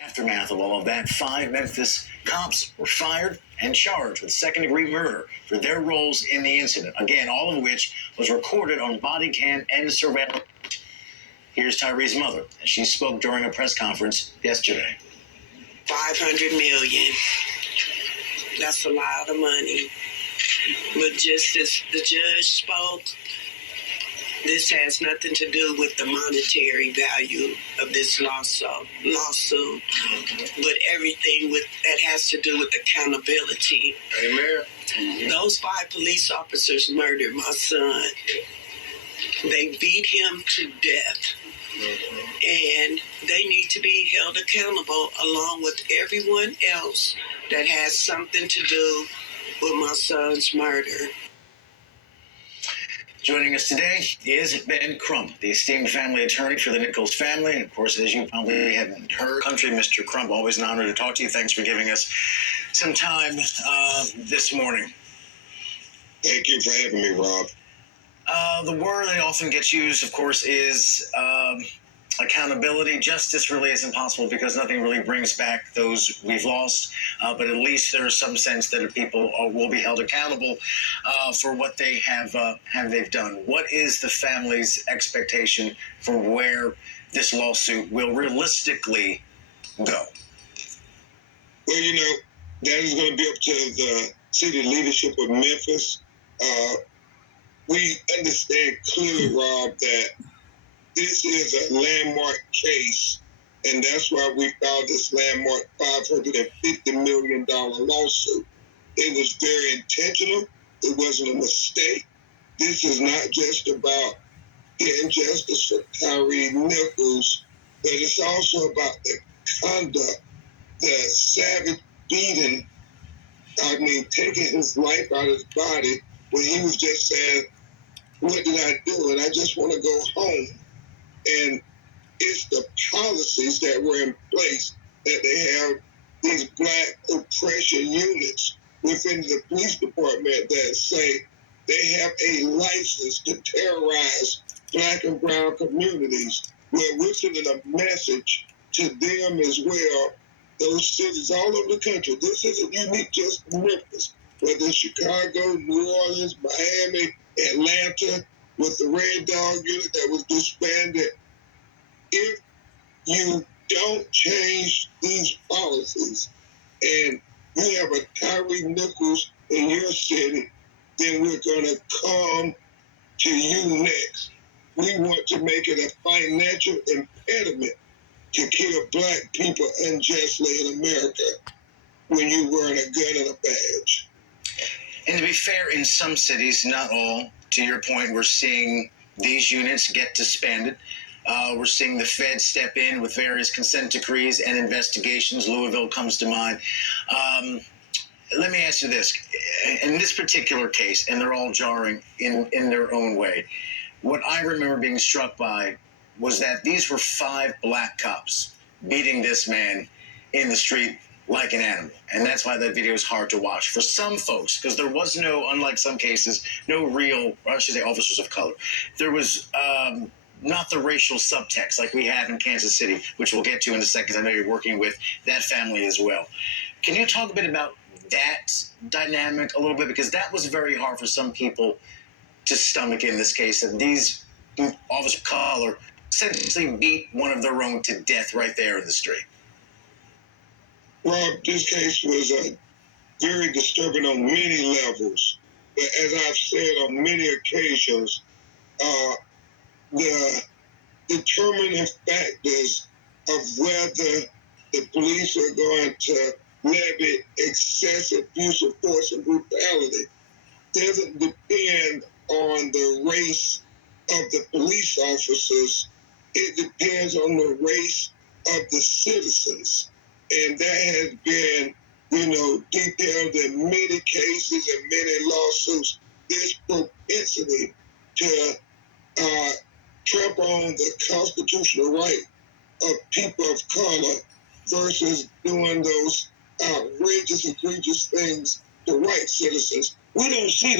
Aftermath of all of that, 5 Memphis cops were fired and charged with second-degree murder for their roles in the incident. Again, all of which was recorded on body cam and surveillance. Here's Tyree's mother as she spoke during a press conference yesterday. $500 million. That's a lot of money. But just as the judge spoke, this has nothing to do with the monetary value of this lawsuit, but everything that has to do with accountability. Amen. Those 5 police officers murdered my son. They beat him to death. And they need to be held accountable along with everyone else that has something to do with my son's murder. Joining us today is Ben Crump, the esteemed family attorney for the Nichols family. And of course, as you probably haven't heard, country, Mr. Crump, always an honor to talk to you. Thanks for giving us some time this morning. Thank you for having me, Rob. The word that often gets used, of course, is accountability. Justice really isn't possible because nothing really brings back those we've lost. But at least there is some sense that people will be held accountable for what they they've done. What is the family's expectation for where this lawsuit will realistically go? Well, that is going to be up to the city leadership of Memphis. We understand clearly, Rob, that this is a landmark case, and that's why we filed this landmark $550 million lawsuit. It was very intentional. It wasn't a mistake. This is not just about getting justice for Tyree Nichols, but it's also about the conduct, the savage beating, taking his life out of his body when he was just saying, "What did I do? And I just want to go home." And it's the policies that were in place that they have these black oppression units within the police department that say they have a license to terrorize black and brown communities. Well, we're sending a message to them as well, those cities all over the country. This isn't unique just to Memphis, whether it's Chicago, New Orleans, Miami, Atlanta, with the Red Dog unit that was disbanded. If you don't change these policies and you have a Tyree Nichols in your city, then we're going to come to you next. We want to make it a financial impediment to kill black people unjustly in America when you're wearing a gun and a badge. And to be fair, in some cities, not all, to your point, we're seeing these units get disbanded. We're seeing the Fed step in with various consent decrees and investigations. Louisville comes to mind. Let me ask you this. In this particular case, and they're all jarring in their own way, what I remember being struck by was that these were 5 black cops beating this man in the street like an animal. And that's why that video is hard to watch for some folks, because there was no, unlike some cases, no real, or I should say officers of color. There was not the racial subtext like we have in Kansas City, which we'll get to in a second. I know you're working with that family as well. Can you talk a bit about that dynamic a little bit? Because that was very hard for some people to stomach in this case, that these officers of color essentially beat one of their own to death right there in the street. Rob, this case was very disturbing on many levels. But as I've said on many occasions, the determining factors of whether the police are going to levy excessive use of force and brutality doesn't depend on the race of the police officers. It depends on the race of the citizens. And that has been, detailed in many cases and many lawsuits. This propensity to trample on the constitutional right of people of color versus doing those outrageous, egregious things to white citizens. We don't see